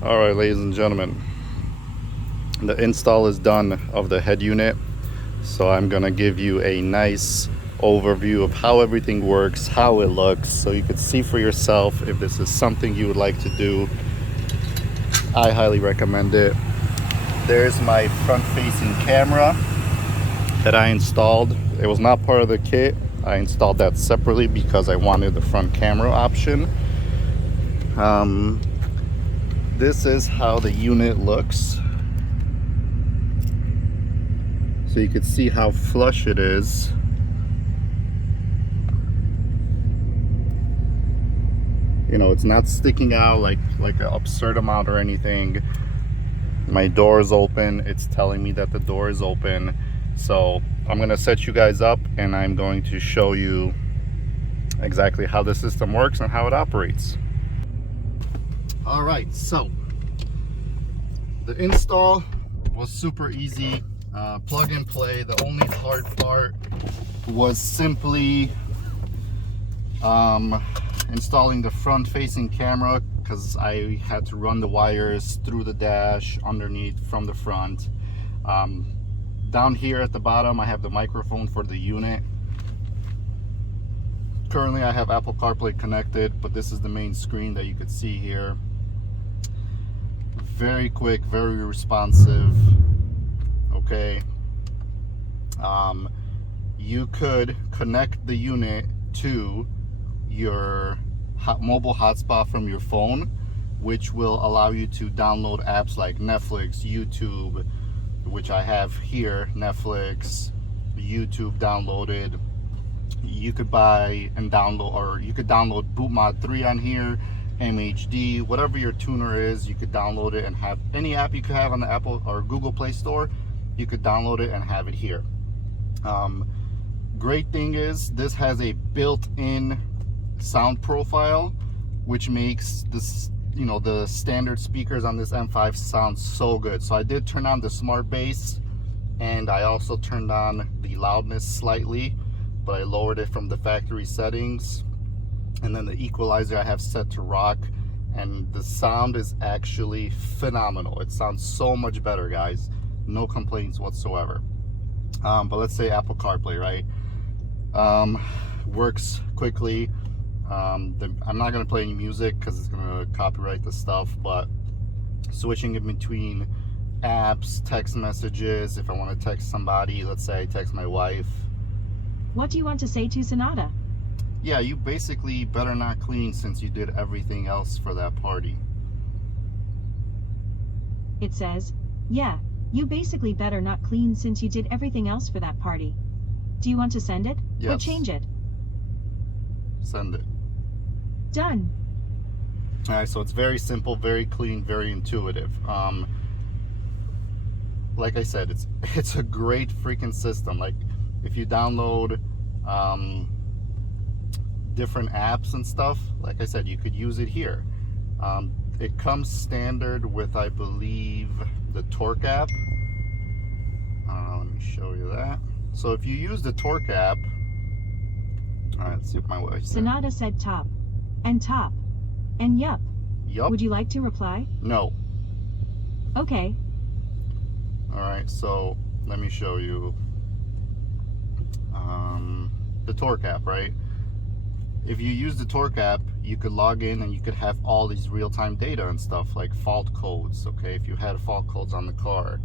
All right, ladies and gentlemen, the install is done of the head unit. So I'm gonna give you a nice overview of how everything works, how it looks, so you can see for yourself if this is something you would like to do. I highly recommend it. There's my front-facing camera that I installed. It was not part of the kit. I installed that separately because I wanted the front camera option. This is how the unit looks. So you can see how flush it is. You know, it's not sticking out like an absurd amount or anything. My door is open. It's telling me that the door is open. So I'm gonna set you guys up and I'm going to show you exactly how the system works and how it operates. All right, so the install was super easy. Plug and play. The only hard part was simply installing the front-facing camera, because I had to run the wires through the dash underneath from the front. Down here at the bottom I have the microphone for the unit. Currently I have Apple CarPlay connected, but this is the main screen that you could see here. Very quick, very responsive. Okay. You could connect the unit to your mobile hotspot from your phone, which will allow you to download apps like Netflix, YouTube, which I have here, Netflix, YouTube downloaded. You could buy and download, or you could download BootMod 3 on here, MHD, whatever your tuner is, you could download it and have any app you could have on the Apple or Google Play Store, you could download it and have it here. Great thing is this has a built-in sound profile, which makes this, you know, the standard speakers on this M5 sound so good. So I did turn on the smart bass, and I also turned on the loudness slightly, but I lowered it from the factory settings. And then the equalizer I have set to rock, and the sound is actually phenomenal. It sounds so much better, guys. No complaints whatsoever. But let's say Apple CarPlay, right? Works quickly. I'm not gonna play any music because it's gonna copyright the stuff, but switching in between apps, text messages, if I want to text somebody, let's say I text my wife. What do you want to say to Sonata? Yeah, you basically better not clean since you did everything else for that party. It says, yeah, you basically better not clean since you did everything else for that party. Do you want to send it? Yes. Or change it? Send it. Done. All right, so it's very simple, very clean, very intuitive. Like I said, it's a great freaking system. Like if you download different apps and stuff, like I said, you could use it here. It comes standard with, I believe, the Torque app. Let me show you that. So if you use the Torque app, all right, let's see what my wife said. Sonata said top. And top. And yup. Yup. Would you like to reply? No. Okay. All right, so let me show you the Torque app, right? If you use the Torque app, you could log in and you could have all these real-time data and stuff, like fault codes, okay? If you had fault codes on the car,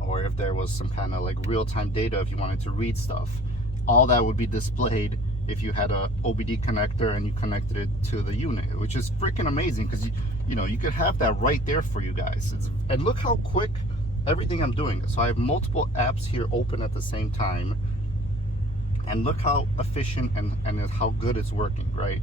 or if there was some kind of like real-time data, if you wanted to read stuff, all that would be displayed if you had a OBD connector and you connected it to the unit, which is freaking amazing, because you know, you could have that right there for you guys. And look how quick everything I'm doing. So I have multiple apps here open at the same time, and look how efficient and how good it's working, right?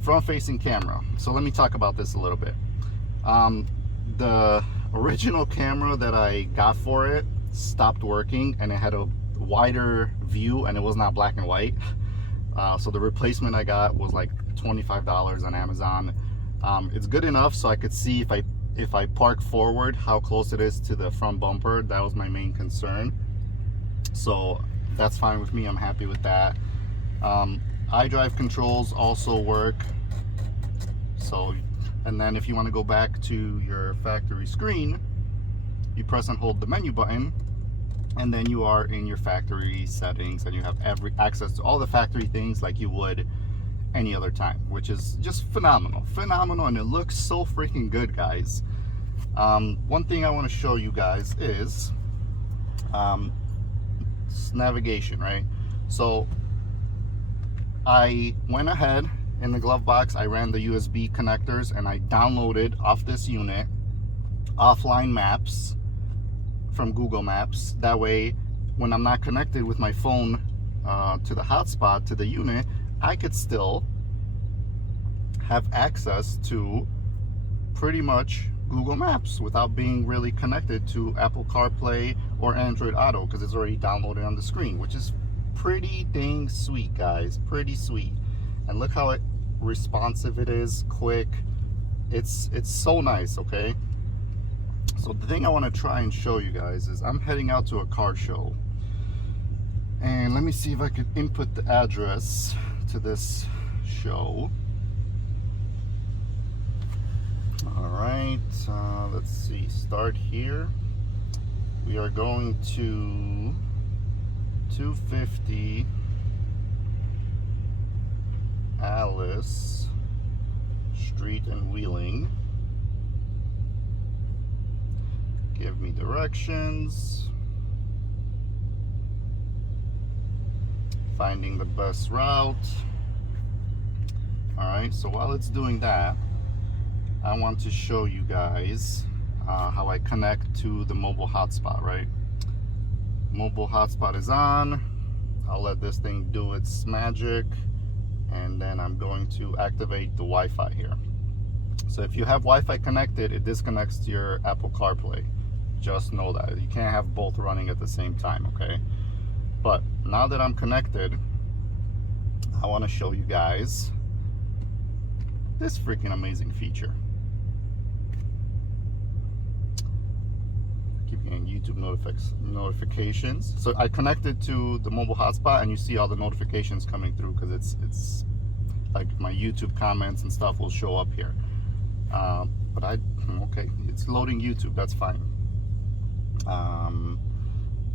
Front-facing camera. So let me talk about this a little bit. The original camera that I got for it stopped working, and it had a wider view and it was not black and white. So the replacement I got was like $25 on Amazon. It's good enough so I could see if I park forward how close it is to the front bumper. That was my main concern. So that's fine with me. I'm happy with that. iDrive controls also work. So And then if you want to go back to your factory screen, you press and hold the menu button, and then you are in your factory settings, and you have every access to all the factory things like you would any other time, which is just phenomenal, and it looks so freaking good, guys. One thing I want to show you guys is navigation, right? So I went ahead in the glove box, I ran the USB connectors, and I downloaded off this unit offline maps from Google Maps. That way, when I'm not connected with my phone to the hotspot, to the unit, I could still have access to pretty much Google Maps without being really connected to Apple CarPlay or Android Auto, because it's already downloaded on the screen, which is pretty dang sweet, guys. Pretty sweet. And look how responsive it is, quick. It's so nice, okay? So the thing I want to try and show you guys is I'm heading out to a car show, and let me see if I could input the address to this show. All right, let's see, start here. We are going to 250 Alice Street in Wheeling. Give me directions. Finding the best route. Alright, so while it's doing that, I want to show you guys how I connect to the mobile hotspot, right? Mobile hotspot is on. I'll let this thing do its magic, and then I'm going to activate the Wi-Fi here. So if you have Wi-Fi connected, it disconnects to your Apple CarPlay. Just know that. You can't have both running at the same time, okay? But now that I'm connected, I want to show you guys this freaking amazing feature. I keep getting YouTube notifications. So I connected to the mobile hotspot, and you see all the notifications coming through, because it's like my YouTube comments and stuff will show up here. But okay, it's loading YouTube, that's fine.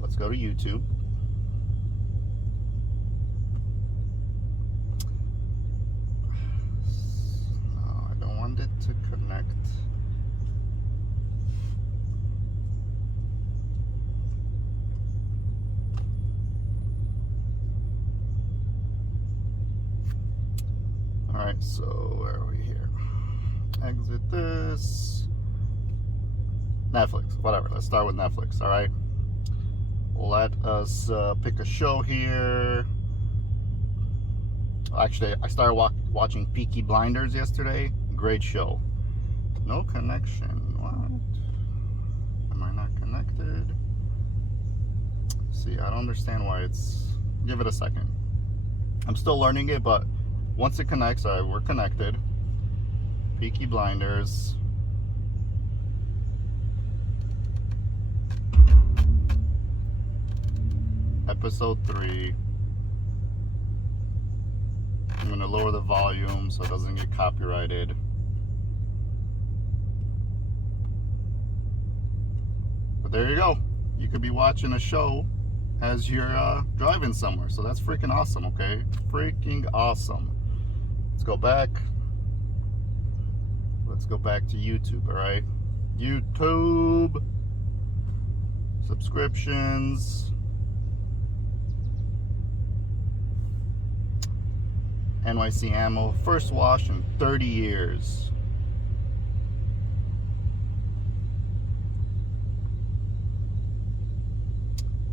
Let's go to YouTube. No, I don't want it to connect. All right, so where are we here? Exit this. Netflix, whatever. Let's start with Netflix, all right? Let us pick a show here. Actually, I started watching Peaky Blinders yesterday. Great show. No connection. What? Am I not connected? See, I don't understand why it's... Give it a second. I'm still learning it, but once it connects, all right, we're connected. Peaky Blinders. Episode 3. I'm going to lower the volume so it doesn't get copyrighted. But there you go. You could be watching a show as you're driving somewhere. So that's freaking awesome, okay? Freaking awesome. Let's go back. Let's go back to YouTube, all right? YouTube. Subscriptions. NYC Ammo, first wash in 30 years.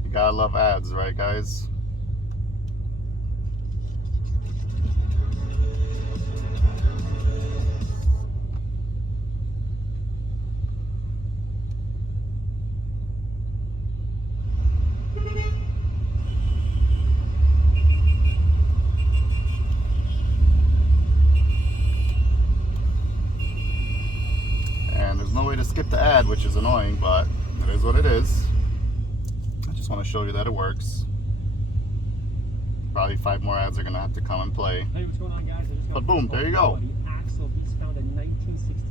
You gotta love ads, right, guys? To skip the ad, which is annoying, but it is what it is. I just want to show you that it works. Probably 5 more ads are gonna have to come and play. Hey, what's going on, guys? But boom, there you go. The axle he's found in 1960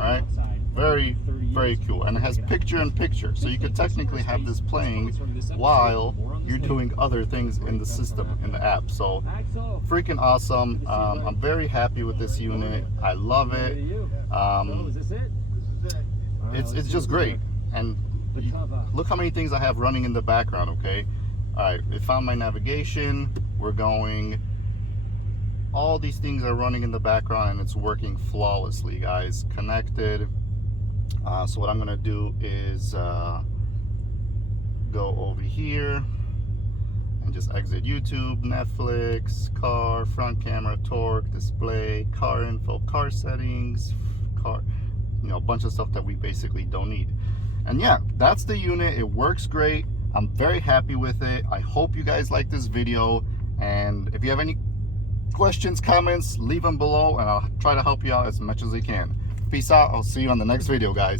right, very cool, and it has picture-in-picture, so you could technically have this playing while you're doing other things in the system, in the app. So freaking awesome. I'm very happy with this unit. I love it. It's just great. And look how many things I have running in the background. Okay, all right, it found my navigation. We're going, all these things are running in the background and it's working flawlessly, guys. Connected. So what I'm gonna do is go over here and just exit YouTube, Netflix, car, front camera, torque, display, car info, car settings, car, you know, a bunch of stuff that we basically don't need. And yeah, that's the unit. It works great. I'm very happy with it. I hope you guys like this video, and if you have any questions, comments, leave them below and I'll try to help you out as much as I can. Peace out. I'll see you on the next video, guys.